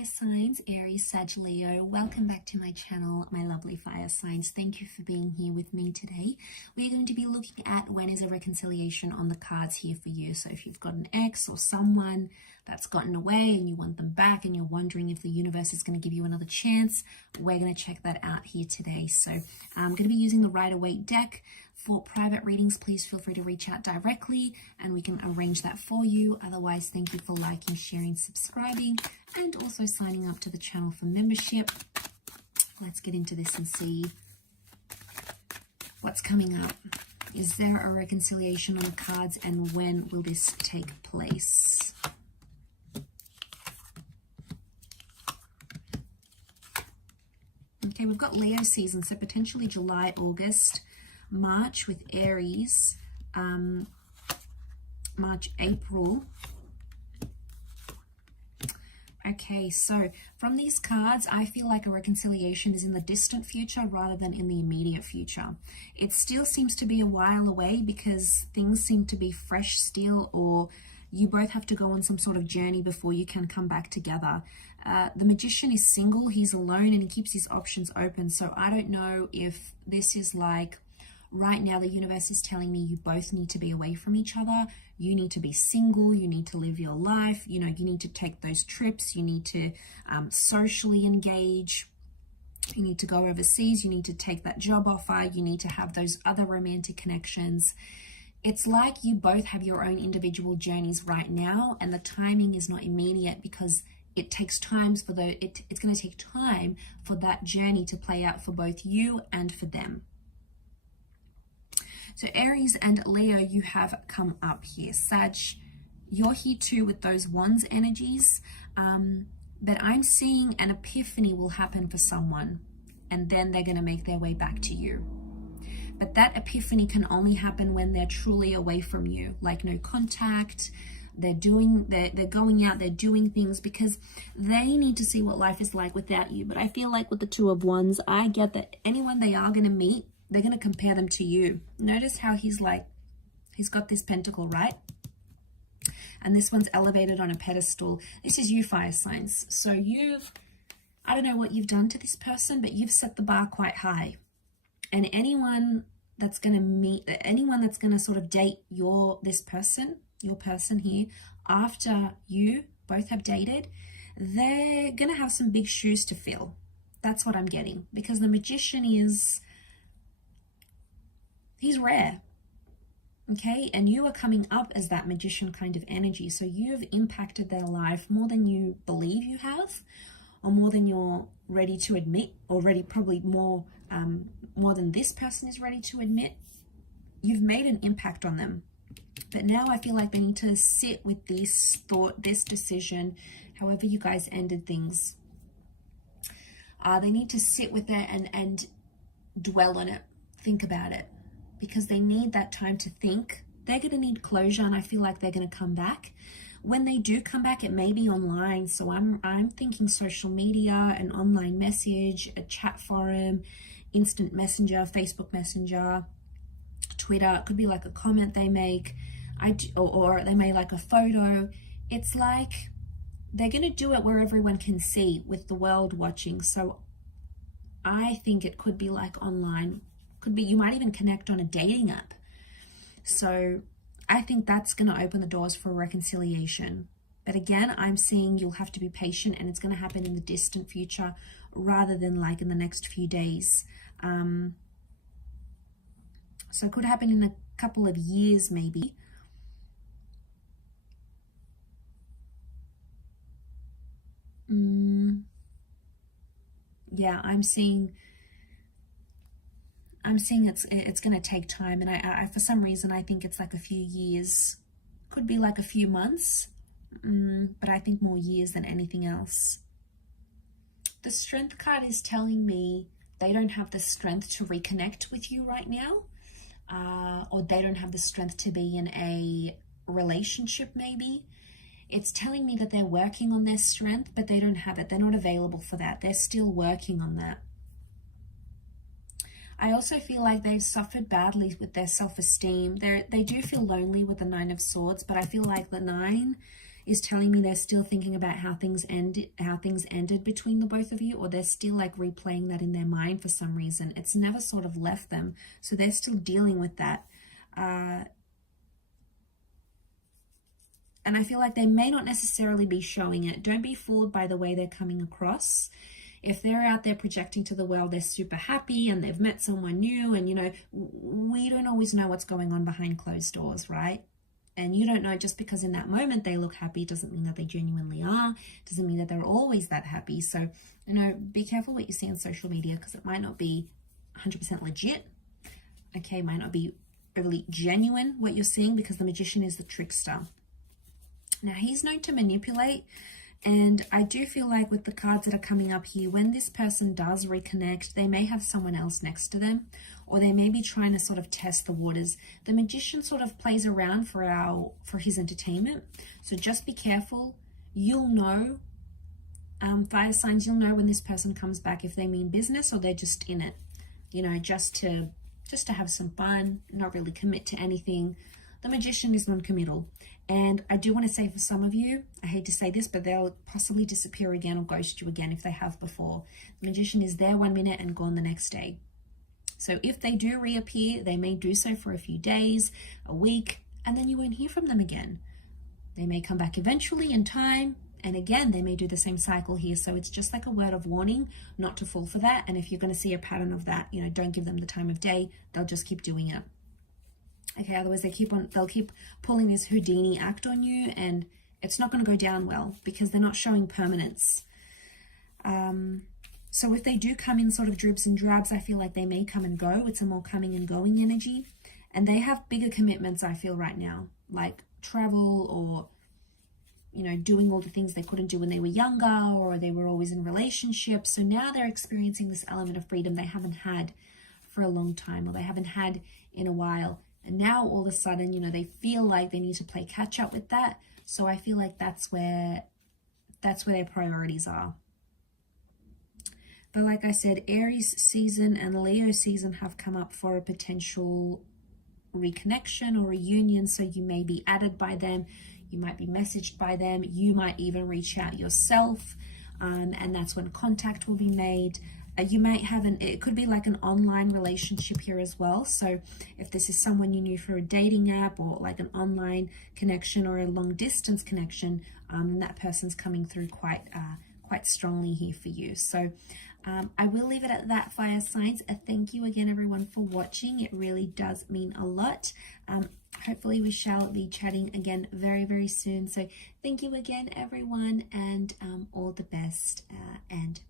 fire signs, Aries, Sag, Leo. Welcome back to my channel, my lovely fire signs. Thank you for being here with me today. We're going to be looking at when is a reconciliation on the cards here for you. So if you've got an ex or someone that's gotten away and you want them back and you're wondering if the universe is going to give you another chance, we're going to check that out here today. So I'm going to be using the Rider-Waite deck. For private readings, please feel free to reach out directly and we can arrange that for you. Otherwise, thank you for liking, sharing, subscribing, and also signing up to the channel for membership. Let's get into this and see what's coming up. Is there a reconciliation on the cards, and when will this take place? Okay, we've got Leo season, so potentially July, August, March with Aries, March, April. Okay, so from these cards, I feel like a reconciliation is in the distant future rather than in the immediate future. It still seems to be a while away because things seem to be fresh still, or you both have to go on some sort of journey before you can come back together. The Magician is single, he's alone, and he keeps his options open. So I don't know if this is like, right now the universe is telling me you both need to be away from each other. You need to be single, you need to live your life, you know, you need to take those trips, you need to socially engage, you need to go overseas, you need to take that job offer, you need to have those other romantic connections. It's like you both have your own individual journeys right now, and the timing is not immediate because it takes time for it's going to take time for that journey to play out for both you and for them. So Aries and Leo, you have come up here. Sag, you're here too with those wands energies, but I'm seeing an epiphany will happen for someone, and then they're going to make their way back to you. But that epiphany can only happen when they're truly away from you, like no contact. They're going out, they're doing things because they need to see what life is like without you. But I feel like with the Two of Wands, I get that anyone they are going to meet, they're going to compare them to you. Notice how he's got this pentacle, right? And this one's elevated on a pedestal. This is you, fire signs. So I don't know what you've done to this person, but you've set the bar quite high. And anyone that's going to sort of date this person, your person here, after you both have dated, they're going to have some big shoes to fill. That's what I'm getting. Because the Magician he's rare. Okay, and you are coming up as that Magician kind of energy. So you've impacted their life more than you believe you have, or more than you're ready to admit, or probably more than this person is ready to admit. You've made an impact on them. But now I feel like they need to sit with this thought, this decision, however you guys ended things. They need to sit with it and dwell on it, think about it, because they need that time to think. They're going to need closure, and I feel like they're going to come back. When they do come back, it may be online. So I'm thinking social media, an online message, a chat forum, instant messenger, Facebook Messenger, Twitter. It could be like a comment they make, or they may like a photo. It's like they're going to do it where everyone can see, with the world watching. So I think it could be like online. Could be, you might even connect on a dating app. So I think that's going to open the doors for reconciliation. But again, I'm seeing you'll have to be patient, and it's going to happen in the distant future rather than like in the next few days. So it could happen in a couple of years maybe. Yeah, I'm seeing it's going to take time, and I for some reason I think it's like a few years. Could be like a few months, but I think more years than anything else. The Strength card is telling me they don't have the strength to reconnect with you right now, or they don't have the strength to be in a relationship maybe. It's telling me that they're working on their strength, but they don't have it. They're not available for that. They're still working on that. I also feel like they've suffered badly with their self-esteem. They do feel lonely with the Nine of Swords, but I feel like the Nine is telling me they're still thinking about how things ended between the both of you, or they're still like replaying that in their mind for some reason. It's never sort of left them, so they're still dealing with that. And I feel like they may not necessarily be showing it. Don't be fooled by the way they're coming across. If they're out there projecting to the world they're super happy and they've met someone new, and you know, we don't always know what's going on behind closed doors, right? And you don't know, just because in that moment they look happy doesn't mean that they genuinely are, doesn't mean that they're always that happy. So, you know, be careful what you see on social media, because it might not be 100% legit, okay? Might not be really genuine what you're seeing, because the Magician is the trickster. Now, he's known to manipulate, and I do feel like with the cards that are coming up here, when this person does reconnect, they may have someone else next to them, or they may be trying to sort of test the waters. The Magician sort of plays around for his entertainment, so just be careful. You'll know, fire signs, you'll know when this person comes back, if they mean business or they're just in it, you know, just to have some fun, not really commit to anything. The Magician is non-committal. And I do want to say, for some of you, I hate to say this, but they'll possibly disappear again or ghost you again if they have before. The Magician is there 1 minute and gone the next day. So if they do reappear, they may do so for a few days, a week, and then you won't hear from them again. They may come back eventually in time, and again, they may do the same cycle here. So it's just like a word of warning not to fall for that. And if you're going to see a pattern of that, you know, don't give them the time of day. They'll just keep doing it. Okay, otherwise they'll keep pulling this Houdini act on you, and it's not going to go down well, because they're not showing permanence. So if they do come in sort of dribs and drabs, I feel like they may come and go. It's a more coming and going energy. And they have bigger commitments, I feel, right now, like travel, or, you know, doing all the things they couldn't do when they were younger, or they were always in relationships. So now they're experiencing this element of freedom they haven't had for a long time, or they haven't had in a while. And now all of a sudden, you know, they feel like they need to play catch up with that. So I feel like that's where their priorities are. But like I said, Aries season and Leo season have come up for a potential reconnection or reunion. So you may be added by them. You might be messaged by them. You might even reach out yourself. And that's when contact will be made. You might have it could be like an online relationship here as well. So if this is someone you knew for a dating app, or like an online connection or a long distance connection, that person's coming through quite strongly here for you. So I will leave it at that, fire signs. Thank you again, everyone, for watching. It really does mean a lot. Hopefully we shall be chatting again very, very soon. So thank you again, everyone, and all the best, and